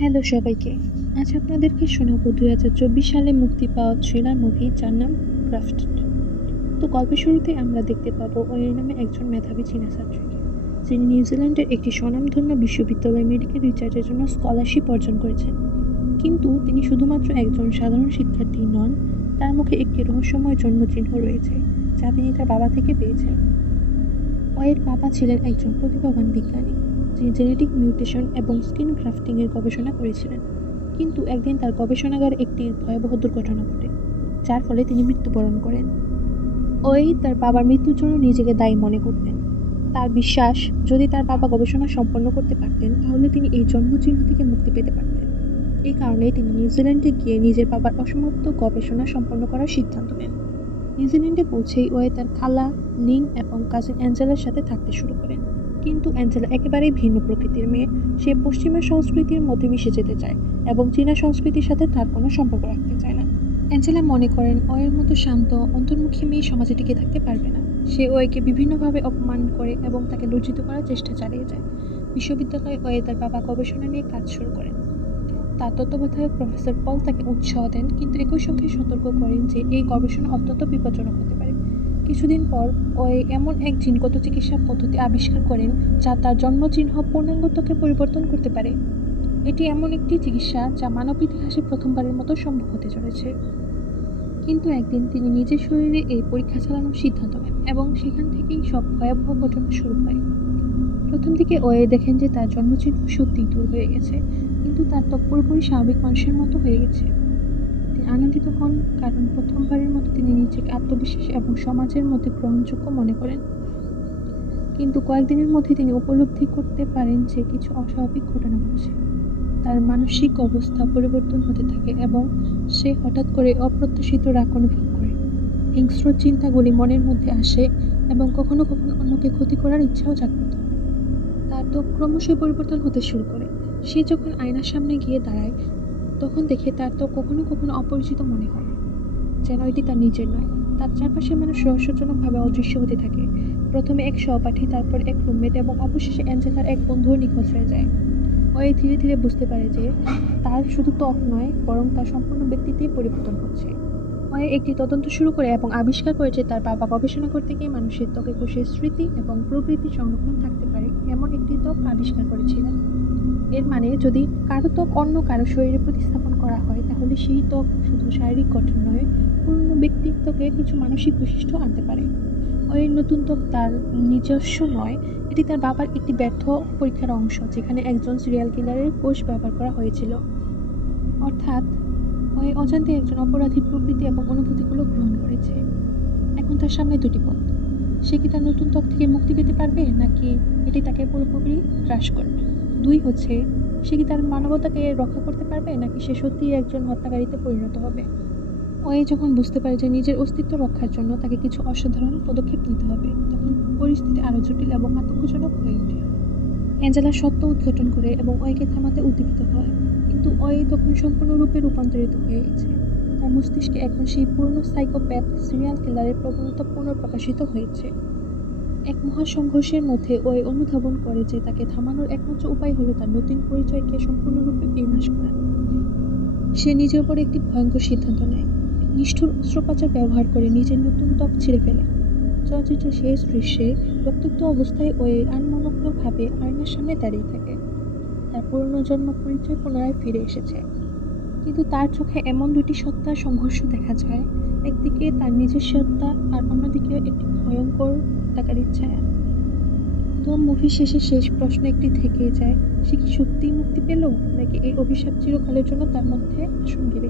Hello সবাইকে। আজ আপনাদেরকে শোনাবো ২০২৪ সালে মুক্তি পাওয়া থ্রিলার মুভি যার নাম 'গ্রাফটেড'। তো গল্পের শুরুতে আমরা দেখতে পাবো ওয়ের নামে একজন মেধাবী চীনা ছাত্রীকে, যিনি নিউজিল্যান্ডের একটি স্বনামধন্য বিশ্ববিদ্যালয়ে মেডিকেল রিসার্চের জন্য স্কলারশিপ অর্জন করেছেন। কিন্তু তিনি শুধুমাত্র একজন সাধারণ শিক্ষার্থী নন, তার মুখে একটি রহস্যময় জন্মচিহ্ন রয়েছে, যা তিনি তার বাবা থেকে পেয়েছেন। ওয়ের বাবা ছিলেন একজন প্রতিভাবান বিজ্ঞানী, যিনি জেনেটিক মিউটেশন এবং স্কিন গ্রাফটিংয়ের গবেষণা করেছিলেন। কিন্তু একদিন তার গবেষণাগারে একটি ভয়াবহ দুর্ঘটনা ঘটে, যার ফলে তিনি মৃত্যুবরণ করেন। ওই তার বাবার মৃত্যুর জন্য নিজেকে দায়ী মনে করতেন। তার বিশ্বাস, যদি তার বাবা গবেষণা সম্পন্ন করতে পারতেন তাহলে তিনি এই জন্মচিহ্ন থেকে মুক্তি পেতে পারতেন। এই কারণে তিনি নিউজিল্যান্ডে গিয়ে নিজের বাবার অসমাপ্ত গবেষণা সম্পন্ন করার সিদ্ধান্ত নেন। নিউজিল্যান্ডে পৌঁছেই ওয়ে তার খালা নিং এবং কাজিন অ্যাঞ্জেলার সাথে থাকতে শুরু করেন। কিন্তু অ্যাঞ্জেলা একেবারেই ভিন্ন প্রকৃতির মেয়ে। সে পশ্চিমা সংস্কৃতির মধ্যে মিশে যেতে চায় এবং চীনা সংস্কৃতির সাথে তার কোনো সম্পর্ক রাখতে চায় না। অ্যাঞ্জেলা মনে করেন ওয়ের মতো শান্ত, অন্তর্মুখী মেয়ে সমাজে টিকে থাকতে পারবে না। সে ওয়েকে বিভিন্নভাবে অপমান করে এবং তাকে লজ্জিত করার চেষ্টা চালিয়ে যায়। বিশ্ববিদ্যালয়ে ওয়ে তার বাবা গবেষণা নিয়ে কাজ শুরু করেন। তার তত্ত্বাবধায়ক প্রফেসর পল তাকে উৎসাহ দেন, কিন্তু একই সঙ্গে সতর্ক করেন যে এই গবেষণা অত্যন্ত বিপজ্জনক হতে পারে। কিছুদিন পর ওই এমন এক জিনগত চিকিৎসা পদ্ধতি আবিষ্কার করেন যা তার জন্মচিহ্ন পূর্ণাঙ্গত্বকে পরিবর্তন করতে পারে। এটি এমন একটি চিকিৎসা যা মানব ইতিহাসে প্রথমবারের মতো সম্ভব হতে চলেছে। কিন্তু একদিন তিনি নিজের শরীরে এই পরীক্ষা চালানোর সিদ্ধান্ত নেন এবং সেখান থেকেই সব ভয়াবহ ঘটনা শুরু হয়। প্রথম দিকে ওয়ে দেখেন যে তার জন্মচিহ্ন সত্যিই দূর হয়ে গেছে, কিন্তু তার ত্বক পুরোপুরি স্বাভাবিক মানুষের মতো হয়ে গেছে। তিনি আনন্দিত হন, কারণ প্রথমবারের মতো তিনি নিজেকে আত্মবিশ্বাস এবং সমাজের মধ্যে গ্রহণযোগ্য মনে করেন। কিন্তু কয়েকদিনের মধ্যে তিনি উপলব্ধি করতে পারেন যে কিছু অস্বাভাবিক ঘটনা ঘটছে। তার মানসিক অবস্থা পরিবর্তন হতে থাকে এবং সে হঠাৎ করে অপ্রত্যাশিত রাগ অনুভব করে। হিংস্র চিন্তাগুলি মনের মধ্যে আসে এবং কখনো কখনো অন্যকে ক্ষতি করার ইচ্ছাও জাগ্রত হয়। তার ত্বক ক্রমশই পরিবর্তন হতে শুরু করে। সে যখন আয়নার সামনে গিয়ে দাঁড়ায়, তখন দেখে তার ত্বক কখনো কখনো অপরিচিত মনে হয়, যেন এটি তার নিজের নয়। তার চারপাশের মানুষ রহস্যজনকভাবে অদৃশ্য হতে থাকে। প্রথমে এক সহপাঠী, তারপর এক রুমমেট এবং অবশেষে অ্যাঞ্জেলার এক বন্ধুও নিখোঁজ হয়ে যায়। ওই ধীরে ধীরে বুঝতে পারে যে তার শুধু ত্বক নয়, বরং তার সম্পূর্ণ ব্যক্তিত্বেই পরিবর্তন হচ্ছে। ওয়ে একটি তদন্ত শুরু করে এবং আবিষ্কার করে যে তার বাবা গবেষণা করতে গিয়ে মানুষের ত্বকে কোষের স্মৃতি এবং প্রবৃত্তি সংরক্ষণ থাকতে পারে এমন একটি ত্বক আবিষ্কার করেছিলেন। এর মানে, যদি কারো ত্বক অন্য কারো শরীরে প্রতিস্থাপন করা হয়, তাহলে সেই ত্বক শুধু শারীরিক গঠন নয়, পূর্ণ ব্যক্তিত্বকে কিছু মানসিক বৈশিষ্ট্য আনতে পারে। ওই নতুন ত্বক তার নিজস্ব নয়, এটি তার বাবার একটি ব্যর্থ পরীক্ষার অংশ, যেখানে একজন সিরিয়াল কিলারের কোষ ব্যবহার করা হয়েছিল। অর্থাৎ ওই অজান্তে একজন অপরাধী প্রকৃতি এবং অনুভূতিগুলো গ্রহণ করেছে। এখন তার সামনে দুটি পথ। সে কি তার নতুন ত্বক থেকে মুক্তি পেতে পারবে, নাকি এটি তাকে পুরোপুরি গ্রাস করবে? দুই হচ্ছে, সে কি তার মানবতাকে রক্ষা করতে পারবে, নাকি সে সত্যিই একজন হত্যাকারীতে পরিণত হবে? ওই যখন বুঝতে পারে যে নিজের অস্তিত্ব রক্ষার জন্য তাকে কিছু অসাধারণ পদক্ষেপ নিতে হবে, তখন পরিস্থিতি আরও জটিল এবং আতঙ্কজনক হয়ে ওঠে। অ্যাঞ্জেলা সত্য উদ্ঘাটন করে এবং ওয়েকে থামাতে উদ্দীপিত হয়, কিন্তু ওয়ে তখন সম্পূর্ণরূপে রূপান্তরিত হয়ে গেছে। তার মস্তিষ্কে এখন সেই পুরনো সাইকোপ্যাথ সিরিয়াল কিলারের প্রবণতা পুনঃপ্রকাশিত হয়েছে। এক মহাসংঘর্ষের মধ্যে ওয়ে অনুধাবন করে যে তাকে থামানোর একমাত্র উপায় হলো তার নতুন পরিচয়কে সম্পূর্ণরূপে বিনাশ করা। সে নিজের উপর একটি ভয়ঙ্কর সিদ্ধান্ত নেয়, নিষ্ঠুর অস্ত্রোপচার ব্যবহার করে নিজের নতুন ত্বক ছিঁড়ে ফেলে। চলচ্চিত্রের শেষ দৃশ্যে রক্তাক্ত অবস্থায় ওয়ে আনমনজ্ঞভাবে আয়নার সামনে দাঁড়িয়ে থাকে। তার পুরনো জন্ম পরিচয় পুনরায় ফিরে এসেছে, কিন্তু তার চোখে এমন দুটি সত্তার সংঘর্ষ দেখা যায়, একদিকে তার নিজের সত্তা আর অন্যদিকে একটি ভয়ঙ্কর হত্যাকারীর ছায়া। তো মুভি শেষে শেষ প্রশ্ন একটি থেকে যায়, সে কি সত্যিই মুক্তি পেল, নাকি এই অভিশাপ চিরকালের জন্য তার মধ্যে আসন গেড়ে